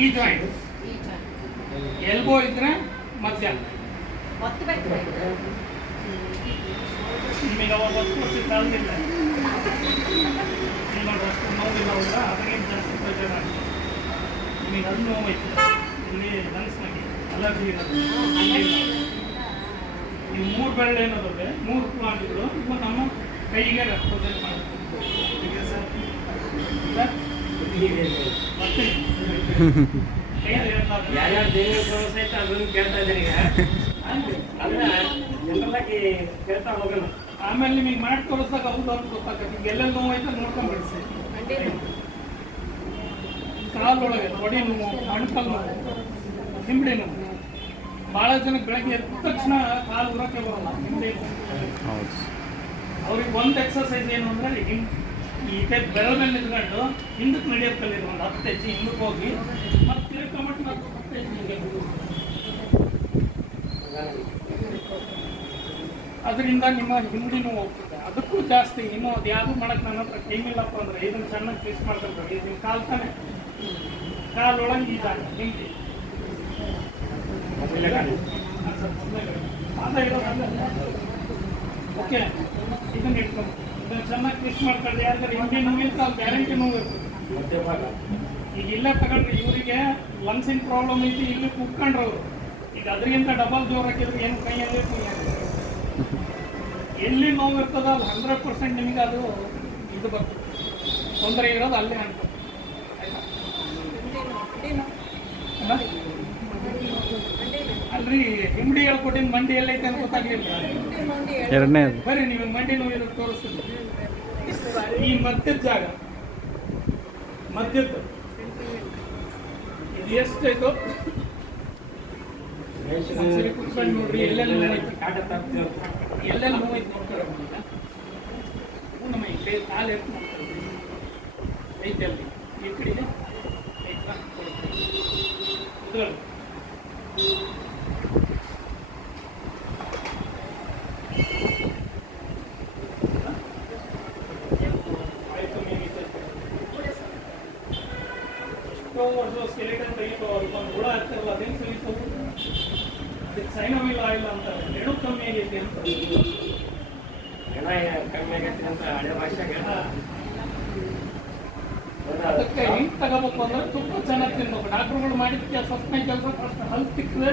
ಈ ಜಾಯಿಂಟ್, ಎಲ್ಬೋ ಇದ್ರೆ ಮಧ್ಯ. ನಿಮಗೆ ಅವಾಗ 10 ವರ್ಷ ಕಾಲದಿಲ್ಲ, ಅಷ್ಟು ನೋವಿಲ್ಲ ಹೌದಾ, ಅದಕ್ಕಿಂತ ಜಾಸ್ತಿ ಪ್ರಯೋಜನ ಆಗಿದೆ. ನಿಮಗೆ ಅದು ನೋವೈತೆ ಇಲ್ಲಿ ಲಂಗ್ಸ್ನಾಗೆ ಅಲರ್ಜಿ ಇರೋದು. ಈ 3 ಬೆರಳು ಏನದವೆ 3 ಪ್ಲಾಂಟ್ಗಳು ಇವು ನಮ್ಮ ಕೈಗೆ ರೆಪ್ರೆಸೆಂಟ್ ಮಾಡ್ತೀವಿ. ಈಗ ಸರ್ ಮತ್ತೆ ಯಾರ್ಯಾರು ದೇವಿ ಸಮಸ್ಯೆ ಐತೆ ಅದನ್ನು ಕೇಳ್ತಾ ಇದ್ದೀನಿ ಈಗ. ಅಂದ್ರೆ ಜನರಲ್ಲಾಗಿ ಕೇಳ್ತಾ ಹೋಗೋಣ. ಆಮೇಲೆ ನಿಮಗೆ ಮಾಡಿ ತೋರಿಸ್ದಾಗ ಹೌದು ಅಂತ ಗೊತ್ತಾಗತ್ತೆ. ಈಗ ಎಲ್ಲೆಲ್ಲಿ ನೋವೈತೆ ನೋಡ್ಕೊಂಡು ಬಿಡಿಸಿ. ಕಾಲೊಳಗೆ ತೊಡೆ ನೋವು, ಮೊಣಕಾಲು ನೋವು, ಹಿಂಬಡಿ ನೋವು. ಭಾಳ ಜನಕ್ಕೆ ಬೆಳಗ್ಗೆ ಎದ್ದ ತಕ್ಷಣ ಕಾಲು ಉರಕ್ಕೆ ಬರಲ್ಲ, ಹಿಂಬಡಿ ನೋವು. ಅವ್ರಿಗೆ ಒಂದು ಎಕ್ಸರ್ಸೈಸ್ ಏನು ಅಂದರೆ ಈ ಕೈ ಬೆರಳ ಮೇಲೆ ನಿಂತ್ಕೊಂಡು ಹಿಂದಕ್ಕೆ ನಡೆಯೋದು ಕಲೀರಿ. ಒಂದು 10 ಹೆಜ್ಜೆ ಹಿಂದಕ್ಕೆ ಹೋಗಿ ಮತ್ತೆ ತಿರ್ಕೊಂಬಿಟ್ಟು ಮತ್ತೆ 10 ಹೆಜ್ಜೆ ಹಿಂಗೆ ಅದರಿಂದ ನಿಮ್ಮ ಹಿಂಬಡಿ ನೋವು ಹೋಗ್ತದೆ. ಅದಕ್ಕೂ ಜಾಸ್ತಿ ಇನ್ನೂ ಅದು ಯಾವುದು ಮಾಡಕ್ಕೆ ನನ್ನ ಹತ್ರ ಕೈಮಿಲ್ಲಪ್ಪ ಅಂದರೆ ಇದನ್ನು ಚೆನ್ನಾಗಿ ಟ್ವಿಸ್ಟ್ ಮಾಡ್ಕೊಳ್ತಾರೆ. ಇದು ನಿಮ್ಮ ಕಾಲು ತಾನೆ, ಕಾಲೊಳಗೆ ಈ ಜಾಗ ಹಿಂಬಡಿ ಪಾದ ಇರೋದಲ್ಲ. ಓಕೆ, ಇದನ್ನು ಇಟ್ಕೊಂಡು ಇದನ್ನು ಚೆನ್ನಾಗಿ ಟ್ವಿಸ್ಟ್ ಮಾಡ್ಕೊಳ್ಳಿ. ಯಾಕಂದ್ರೆ ಹಿಂದೆ ನೋವಿಂತ ಅಲ್ಲಿ ಗ್ಯಾರಂಟಿ ನೋವು ಇರ್ತದೆ. ಈಗ ಇಲ್ಲೇ ತಗೊಂಡ್ರೆ ಇವರಿಗೆ ಲಂಗ್ಸಿನ ಪ್ರಾಬ್ಲಮ್ ಐತಿ, ಇಲ್ಲಿ ಕುತ್ಕೊಂಡ್ರವ್ರು. ಈಗ ಅದರಿಗಿಂತ ಡಬಲ್ ಜೋರು ಹಾಕಿದ್ರೆ ಏನು ಕೈಯಲ್ಲಿ ಎಲ್ಲಿ ನೋವು ಇರ್ತದ ಅಲ್ಲಿ 100% ನಿಮಗೆ ಅದು ಇದು ಬರ್ತದೆ. ತೊಂದರೆ ಇರೋದು ಅಲ್ಲೇ ಅಂತ. ಅಲ್ರಿ ಹಿಂಬಡಿ ಹೇಳ್ಕೊಟ್ಟಿನ ಮಂಡಿ ಎಲ್ಲೈತೆ ಅಂತ ಗೊತ್ತಾಗ್ಲಿಲ್ಲ. ಎರಡನೇದು ಬರ್ರಿ ನೀವು ಮಂಡಿ ನೋವು ಇರೋದು ತೋರಿಸ್ತೀನಿ. ಈ ಮಧ್ಯದ ಜಾಗ, ಮಧ್ಯದ್ದು ಇದು ಎಷ್ಟಾಯ್ತು ಸರಿ ಕುತ್ಕೊಂಡು ನೋಡ್ರಿ. ಎಲ್ಲೆಲ್ಲ ನೋವೈತೆ, ಎಲ್ಲೆಲ್ಲ ನೋವೈತೆ ನೋಡ್ತಾರೆ. ನಮ್ಮ ಈ ಕೈ ಕಾಲು ಎತ್ತು ನೋಡ್ತಾರೆ ಐತೆ ಅಲ್ಲಿ ಈ ಕಡೆಗೆ ಐತಾ ಇದ್ರಲ್ಲಿ ಎಷ್ಟೋ ವರ್ಷ ಸ್ಕೆಲಿಟನ್ ತೆಗಿತಾವ, ಅದಕ್ಕೊಂದು ಹುಳ ಹಚ್ಚಿರಲ್ಲ, ಅದೇನು ಸರಿತಾವು. ಅದಕ್ಕೆ ಸೈನೋವಿಲ್ ಆಯಿಲ್ ಅಂತಾರೆ. ಹೆಣ್ಣು ಕಮ್ಮಿ ಆಗೈತಿ ಅಂತ. ಕಮ್ಮಿ ಆಗೈತಿ ಅಂತ ಹಳೆ ಭಾಷೆಗೆ. ಅದಕ್ಕೆ ಹೆಂಗೆ ತಗೋಬೇಕು ಅಂದ್ರೆ ತುಪ್ಪ ಚೆನ್ನಾಗಿ ತಿನ್ಬೇಕು. ಡಾಕ್ಟ್ರುಗಳು ಮಾಡಿದ ಸ್ವಪ್ನ ಕೆಲಸ ಫಸ್ಟ್ ಹಲ್ಲು ತಿಕ್ಕದೆ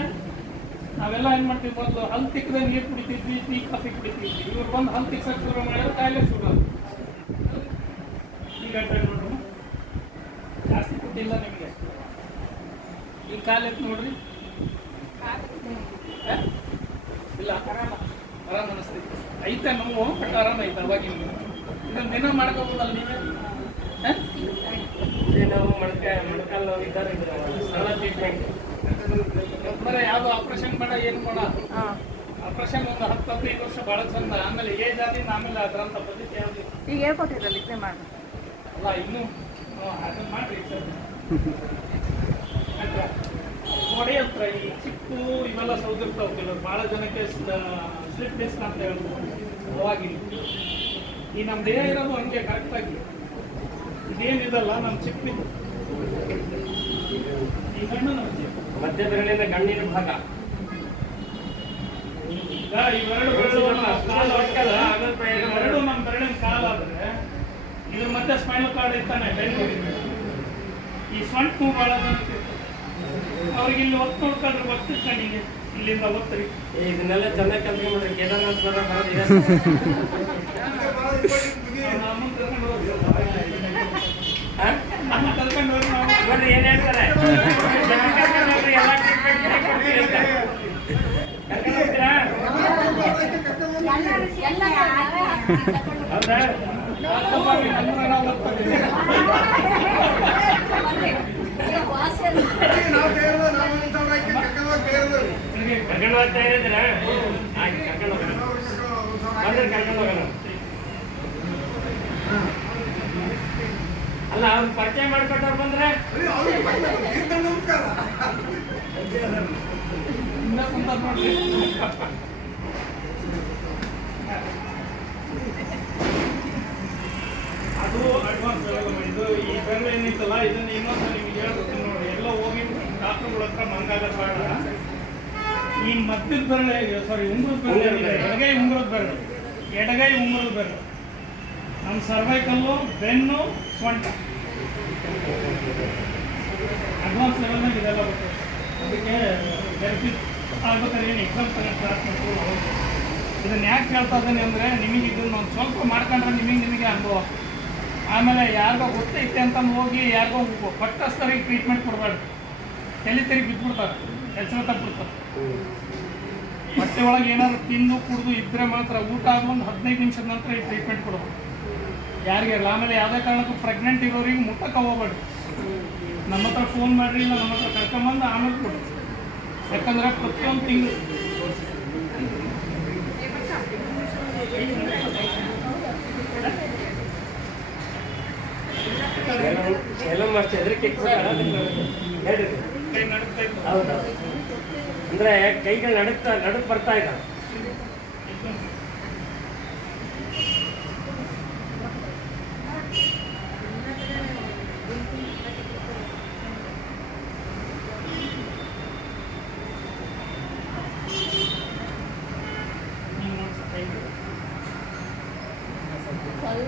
ನಾವೆಲ್ಲ ಏನು ಮಾಡ್ತೀವಿ, ಮೊದಲು ಹಲ್ಲು ತಿಕ್ಕದೆ ನೀರು ಕುಡಿತಿದ್ವಿ, ಟೀ ಕಾಫಿ ಕುಡಿತಿದ್ವಿ. ಇವ್ರು ಬಂದು ಹಲ್ಲು ತಿಕ್ಸಕ್ಕೆ ಶುರು ಮಾಡಿದ್ರೆ ಕಾಯಿಲೆ ಶುರು ಆಗುತ್ತೆ. ಈಗ ನೋಡ್ರಿ ಜಾಸ್ತಿ ಕೊಟ್ಟಿಲ್ಲ ನಿಮಗೆ. ಈ ಕಾಲು ಎತ್ತು ನೋಡ್ರಿ, ಇಲ್ಲ ಆರಾಮ ಅನಿಸ್ತೈತಿ. ಐತೆ ನೋವು ಬಟ್ ಆರಾಮ ಐತೆ. ಅವಾಗಿನ ಇದನ್ನು ದಿನ ಮಾಡ್ಕೋಬೋದಲ್ಲ ನೀವೇ. ನಾವು ಮೊಣಕಾಲು ನೋವಿದ್ದಾರೆ ಸರಳ ಟ್ರೀಟ್ಮೆಂಟ್. ಬರೀ ಯಾವುದು ಆಪ್ರೇಷನ್ ಬೇಡ, ಏನು ಬೇಡ. ಆಪ್ರೇಷನ್ ಒಂದು 10-15 ವರ್ಷ ಭಾಳ ಚಂದ. ಆಮೇಲೆ ಏಜ್ ಆದಿಂದ ಆಮೇಲೆ ಅದರಂಥ ಪದ್ಧತಿ ಯಾವುದು ಈಗ ಹೇಳ್ಕೊಟ್ಟಿರಲ್ಲ ಇದನ್ನೇ ಮಾಡಿ ಅಲ್ಲ. ಇನ್ನೂ ಅದನ್ನು ಮಾಡಿರಿ ಸರ್. ನೋಡಿ ಹತ್ರ ಈ ಚಿಕ್ಕು ಇವೆಲ್ಲ ಸೌದಿರ್ತಾವೆ. ಕೆಲವರು ಭಾಳ ಜನಕ್ಕೆ ಸ್ಲಿಪ್ ಡಿಸ್ಕ್ ಅಂತ ಹೇಳ್ಬೋದು. ಅವಾಗಿಲ್ಲ ಈ ನಮ್ಮ ದೇಹ ಇರೋದು ಹಂಗೆ ಕರೆಕ್ಟಾಗಿ. ಇದೇನಿದಲ್ಲ ನಮ್ಮ ಚಿಕ್ಕಿದ್ದು, ಈ ಗಣ್ಣು ನಮ್ಮ ಚಿಕ್ಕ ಮಧ್ಯ ಬೆರಳಿನ ಗಣ್ಣಿನ ಭಾಗ. ಈಗ ಇವೆರಡು ಬೆರಳು ಕಾಲು ಹಾಕಲ್ಲ, ಎರಡು ನಮ್ಮ ಬೆರಳಿನ ಕಾಲಾದ್ರೆ ಇದ್ರ ಮಧ್ಯೆ ಸ್ಪೈನಲ್ ಕಾರ್ಡ್ ಇರ್ತಾನೆ. ಈ ಸೊಂಟ ನೋವು ಭಾಳ ಜನಕ್ಕೆ ಅವ್ರಿಗೆ ಇಲ್ಲಿ ಒತ್ತು ನೋಡ್ಕೊಂಡ್ರೆ ಒತ್ತಿರ್ಕೊಂಡು ಹಿಂಗೆ ಇಲ್ಲಿಂದ ಒತ್ತರಿ. ಇದನ್ನೆಲ್ಲ ಚೆನ್ನಾಗಿ ಕಲ್ತ್ಕೊಂಡ್ ಮಾಡ್ರಿ. ಕೇದಾರ್ನಾಥ್ ಬರೋದಿದೆ. ನಮ್ಮ ಕಲ್ಕೊಂಡು ಹೋಗಿ ನಾವು ನೋಡ್ರಿ ಏನ್ ಹೇಳ್ತಾರೆ, ಎಲ್ಲ ಟ್ರೀಟ್ಮೆಂಟ್ ಕೊಡ್ತೀವಿ ಅಂತ. ಕರ್ಕೊಂಡು ಹೋಗ್ತೀರಾ? ಹೌದಾ? ಕರ್ಕೊಂಡು ಹೋಗ್ತಾ ಇದ್ದೀರಾ? ಆಯ್ತು, ಕರ್ಕೊಂಡು ಹೋಗೋಣ. ಬಂದ್ರೆ ಕರ್ಕೊಂಡು ಹೋಗೋಣ. ಅಲ್ಲ, ಅವ್ರು ಪರಿಚಯ ಮಾಡ್ಕೊಟ್ಟವ್ರು ಬಂದ್ರೆ ಅದು ಅಡ್ವಾನ್ಸ್ ಇದು. ಈ ಬೆರಳು ಏನಿತ್ತಲ್ಲ ಇದನ್ನ ಇನ್ನೊಂದು ನಿಮ್ಗೆ ಹೇಳ್ಬೇಕು ನೋಡಿ. ಎಲ್ಲ ಹೋಗಿ ಡಾಕ್ಟರ್ಗಳ ಹತ್ರ ಮಂಗಾಗ ಬೇಡ. ಈ ಮಧ್ಯದ ಬೆರಳು, ಸಾರಿ ಉಂಗುರದ ಬೆರಳು, ಎಡಗೈ ಉಂಗುರದ ಬೆರಳು, ಎಡಗೈ ಉಂಗುರದ ಬೆರಳು ನಮ್ಮ ಸರ್ವೈಕಲ್ಲು, ಬೆನ್ನು, ಸೊಂಟ ಅಡ್ವಾನ್ಸ್ ಲೆವೆಲ್ನಾಗ ಇದೆಲ್ಲ ಬರ್ತದೆ. ಅದಕ್ಕೆ ಥೆರಪಿ ಆಗ್ಬೇಕಾದ್ರೆ ಏನು ಎಕ್ಸಾಮ್ ತಗೊಂಡು ಕ್ಲಾಸ್ ಮಾಡ್ಕೊಳ್ಳೋ. ಇದನ್ನು ಯಾಕೆ ಹೇಳ್ತಾ ಇದ್ದೀನಿ ಅಂದರೆ ನಿಮಗೆ ಇದನ್ನು ಒಂದು ಸ್ವಲ್ಪ ಮಾಡ್ಕೊಂಡ್ರೆ ನಿಮಗೆ ಅನುಭವ. ಆಮೇಲೆ ಯಾರಿಗೋ ಗೊತ್ತೈತೆ ಅಂತ ಹೋಗಿ ಯಾರಿಗೋ ಪಟ್ಟಸ್ತರಿಗೆ ಟ್ರೀಟ್ಮೆಂಟ್ ಕೊಡಬಾರ್ದು. ತಲೆ ತೆರಿಗೆ ಬಿದ್ದುಬಿಡ್ತಾರೆ, ಕೆಲಸ ತಪ್ಪಿಬಿಡ್ತಾರೆ. ಹೊಟ್ಟೆ ಒಳಗೆ ಏನಾದ್ರು ತಿಂದು ಕುಡಿದು ಇದ್ದರೆ ಮಾತ್ರ ಊಟ ಆದ ಒಂದು 15 ನಿಮಿಷದ ನಂತರ ಈ ಟ್ರೀಟ್ಮೆಂಟ್ ಕೊಡಬೇಕು ಯಾರಿಗೆ. ಆಮೇಲೆ ಯಾವುದೇ ಕಾರಣಕ್ಕೂ ಪ್ರೆಗ್ನೆಂಟ್ ಇರೋರಿಗೆ ಮುಟ್ಟಕ್ಕೆ ಹೋಗ್ಬೇಡಿ. ನಮ್ಮ ಹತ್ರ ಫೋನ್ ಮಾಡಿರಿ, ಇಲ್ಲ ನಮ್ಮ ಹತ್ರ ಕರ್ಕೊಂಬಂದು ಆಮೇಲೆ ಕೊಡಿ. ಯಾಕಂದರೆ ಪ್ರತಿಯೊಂದು ತಿಂಗಳು ಕೈ ನಡುತ್ತಾ ಇತ್ತು. ಹೌದು, ಅಂದ್ರೆ ಕೈಗಳು ನಡುಕ್ ಬರ್ತಾ ಇದ್ದಾವೆ.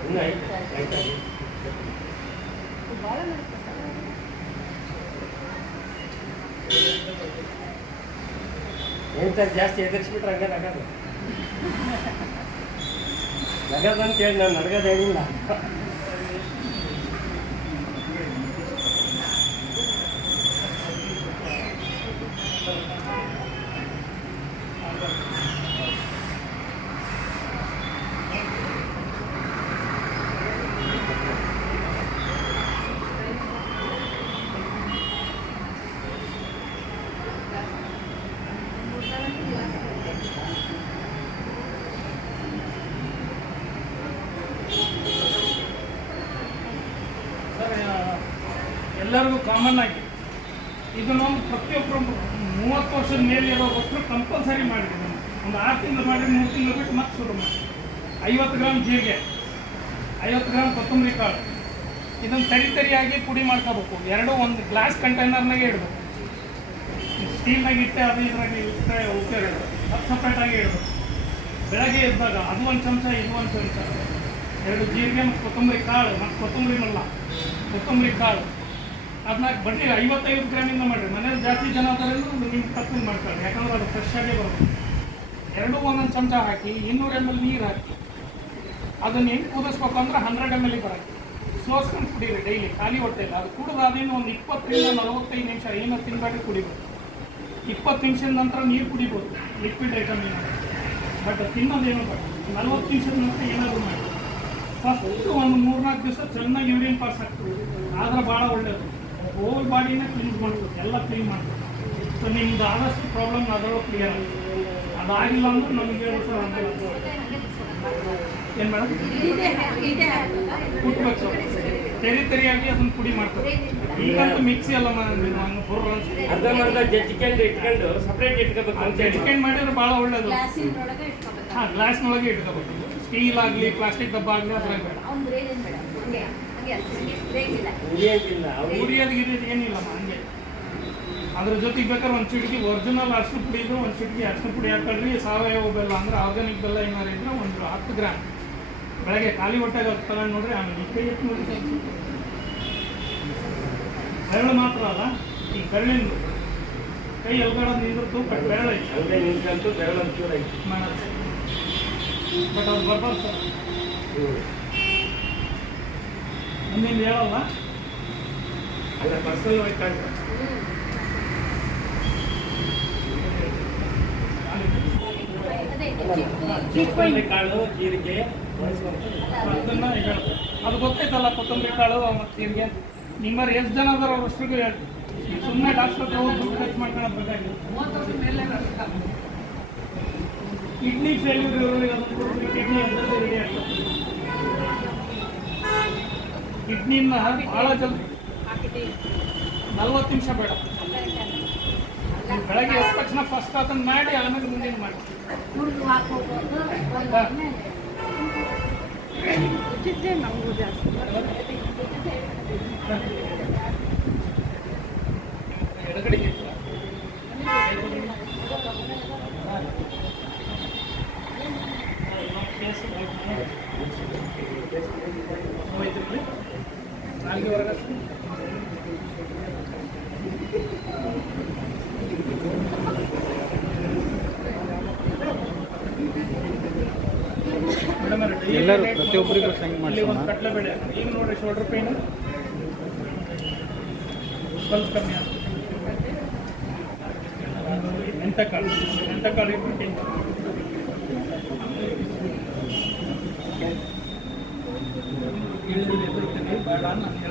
ಇನ್ನು ಆಯ್ತು. ಎಂತ ಜಾಸ್ತಿ ಎದುರಿಸ್ಬಿಟ್ರೆ ಹಂಗೆ ನಗದು ನಗದಂತೇಳಿ ನಾನು ನಡಗೋದೇನಿಲ್ಲ. ಎಲ್ಲರಿಗೂ ಕಾಮನ್ ಆಗಿ ಇದನ್ನು ಪ್ರತಿಯೊಬ್ಬರು 30 ವರ್ಷದ ಮೇಲೆ ಇರೋ ವಸ್ತು ಕಂಪಲ್ಸರಿ ಮಾಡಿದ್ದೀವಿ. ಒಂದು 6 ತಿಂಗಳು ಮಾಡಿ 3 ತಿಂಗಳು ಬಿಟ್ಟು ಮತ್ತೆ ಶುರು ಮಾಡಿ. 50 ಗ್ರಾಮ್ ಜೀರಿಗೆ, 50 ಗ್ರಾಮ್ ಕೊತ್ತಂಬರಿ ಕಾಳು, ಇದನ್ನು ತರಿಯಾಗಿ ಪುಡಿ ಮಾಡ್ಕೋಬೇಕು. ಎರಡು ಒಂದು ಗ್ಲಾಸ್ ಕಂಟೈನರ್ನಾಗೆ ಇಡಬೇಕು. ಸ್ಟೀಲ್ನಾಗ ಇಟ್ಟೆ ಅದು ಇದ್ರಾಗ ಇಟ್ಟರೆ ಉಪಯೋಗ ಇಲ್ಲ. ಅದು ಸಪ್ರೇಟಾಗಿ ಇಡಬೇಕು. ಬೆಳಗ್ಗೆ ಎದ್ದಾಗ ಅದು ಒಂದು ಚಮಚ, ಇದು ಒಂದು ಚಮಚ, 2 ಜೀರಿಗೆ ಮತ್ತು ಕೊತ್ತಂಬರಿ ಕಾಳು, ಮತ್ತು ಕೊತ್ತಂಬರಿ ಕಾಳು ಅದನ್ನ ಬಡ್ಡಿ 55 ಗ್ರಾಮಿಂದ ಮಾಡಿರಿ. ಮನೇಲಿ ಜಾಸ್ತಿ ಜನ ಆದರೆ ನಿಮ್ಗೆ ತಪ್ಪು ಮಾಡ್ತಾರೆ, ಯಾಕಂದ್ರೆ ಅದು ಫ್ರೆಶ್ ಆಗೇ ಬರುತ್ತೆ. ಎರಡೂ ಒಂದೊಂದು ಚಮಚ ಹಾಕಿ 200 ml ನೀರು ಹಾಕಿ ಅದನ್ನು ಹೆಂಗೆ ಕುದಿಸ್ಬೇಕು ಅಂದ್ರೆ 100 ml ಬರುತ್ತೆ. ಸೋಸ್ಕೊಂಡು ಕುಡೀರಿ ಡೈಲಿ, ಖಾಲಿ ಹೊಟ್ಟೆಲ್ಲ. ಅದು ಕುಡಿದಾದೇನು ಒಂದು 20 ರಿಂದ 45 ನಿಮಿಷ ಏನೋ ತಿನ್ಬೇಡಿ ಕುಡಿಬೇಕು. 20 ನಿಮಿಷದ ನಂತರ ನೀರು ಕುಡಿಬೋದು, ಲಿಕ್ವಿಡ್ ಐಟಮ್ ಏನಾದ್ರು. ಬಟ್ ತಿನ್ನೋದೇನೋ ಬೇಡ. 40 ನಿಮಿಷದ ನಂತರ ಏನಾದರೂ ಮಾಡಿ. ಫಸ್ಟ್ ಒಂದು 3-4 ದಿವಸ ಚೆನ್ನಾಗಿ ಯೂರಿನ್ ಪಾಸ್ ಆಗ್ತದೆ, ಆದ್ರೆ ಭಾಳ ಒಳ್ಳೆಯದು. ಹೋಲ್ ಬಾಡಿನ ಕ್ಲೀನ್ಸ್ ಮಾಡ್ಬೇಕು, ಎಲ್ಲ ಕ್ಲೀನ್ ಮಾಡ್ಬೇಕು. ಸೊ ನಿಮ್ದು ಆದಷ್ಟು ಪ್ರಾಬ್ಲಮ್ ಅದರೊಳಗೆ ಕ್ಲಿಯರ್ ಆಗುತ್ತೆ. ಅದಾಗಿಲ್ಲ ಅಂದ್ರೆ ನಮಗೆ ಸರ್ ಅಂತ ಏನು ಮೇಡಮ್ ಕುಟ್ಬೇಕು, ತೆರಿಯಾಗಿ ಅದನ್ನು ಪುಡಿ ಮಾಡ್ತಾರೆ. ಈಗಂತೂ ಮಿಕ್ಸಿ ಎಲ್ಲ ಅರ್ಧಂಬರ್ಧ ಇಟ್ಕೊಂಡು ಸಪ್ರೇಟ್ ಇಟ್ಕೋಬೇಕು. ಜಜ್ಜಿಕೊಂಡು ಮಾಡಿದ್ರೆ ಭಾಳ ಒಳ್ಳೇದು. ಹಾಂ, ಗ್ಲಾಸ್ನೊಳಗೆ ಇಟ್ಕೋಬೇಕು. ಸ್ಟೀಲ್ ಆಗಲಿ ಪ್ಲಾಸ್ಟಿಕ್ ಡಬ್ಬ ಆಗಲಿ ಅದ್ರಾಗ ಬೇಡ. ಉರಿಯೋದು ಏನಿಲ್ಲಮ್ಮ, ಹಂಗೆ. ಅದ್ರ ಜೊತೆಗೆ ಬೇಕಾದ್ರೆ ಒಂದು ಚಿಟಿಕೆ ಒರಿಜಿನಲ್ ಅರಿಶಿನ ಪುಡಿ ಇದ್ರೆ ಒಂದು ಚಿಟಿಕೆ ಅರಿಶಿನ ಪುಡಿ ಹಾಕೊಳ್ಳಿ. ಸಾವಯವ ಬೆಲ್ಲ ಅಂದರೆ ಆರ್ಗ್ಯಾನಿಕ್ ಬೆಲ್ಲ ಏನಾರು ಇದ್ರೆ ಒಂದು 10 ಗ್ರಾಮ್ ಬೆಳಗ್ಗೆ ಖಾಲಿ ಹೊಟ್ಟೆಗೆ ತಗೊಂಡು ನೋಡ್ರಿ. ಆಮೇಲೆ ಕೈ ಎತ್ತು ನೋಡಿ, ಬೆರಳು ಮಾತ್ರ ಅಲ್ಲ, ಈ ಬೆರಳಿಂದು ಕೈ ಎಲ್ಗಡೋದು ನಿಂದಿರ್ತು, ಬಟ್ ಬೆರಳು ಐತೆ ಬೆರಳು ಮಾಡೋದು. ಬಟ್ ಅವ್ರು ಬರ್ಬಾರ್ದು ಸರ್. ಮುಂದಿನ ಹೇಳಲ್ಲ ಅಲ್ಲ, ಪರ್ಸನಲ್ ವೈಟ್ ಕಾಣ್ತಾರೆ. ಕಾಳು, ಜೀರಿಗೆ ಅದನ್ನ ಹೇಳ್ತಾರೆ. ಅದು ಗೊತ್ತೈತಲ್ಲ, ಕೊತ್ತಂಬರಿ ಕಾಳು ಮತ್ತು ಜೀರಿಗೆ. ನಿಮ್ಮಲ್ಲಿ ಎಷ್ಟು ಜನ ಅದಾರ ಅಷ್ಟಿಗೂ ಹೇಳ್ತೀವಿ. ಸುಮ್ಮನೆ ಡಾಕ್ಟರ್ ಹತ್ರ ಹೋಗಿ ದುಡ್ಡು ಖರ್ಚು ಮಾಡ್ಕೊಳ್ಳೋದು ಬೇಕಾಗಿಲ್ಲ. ಕಿಡ್ನಿ ಫೇಲ್ಯೂರ್ ಇರೋರಿಗೆ ಅದನ್ನು ಕೊಡ್ತೀವಿ. ಕಿಡ್ನಿ ಅಂತ ರೆಡಿ ಆಗ್ತದೆ. ಕಿಡ್ನಿನ ಭಾಳ ಜಲ್ದಿ 40 ನಿಮಿಷ ಬೇಡ. ಬೆಳಗ್ಗೆ ಎದ್ದ ತಕ್ಷಣ ಫಸ್ಟ್ ಅದನ್ನು ಮಾಡಿ ಆಮೇಲೆ ಮುಂದಿನ ಮಾಡಿ. ಎಡಗಡೆಗೆ ನಾಲ್ಗೆ ಹೊರಗೆ ಎಲ್ಲರೂ ಪ್ರತಿಯೊಬ್ಬರಿಗೂ ಸೈನ್ ಇಲ್ಲಿ ಒಂದು ಮಾಡಿಸೋಣ. ಕಟ್ಲೆಬೇಡ. ಈಗ ನೋಡ್ರಿ ಶೋಲ್ಡರ್ ಪೇನ್ ಸ್ವಲ್ಪ ಕಮ್ಮಿ ಆಗ್ತದೆ. ಎಂಥ ಕಾಳು ಇಟ್ಬಿಟ್ಟು ಬೇಡ ನಾನು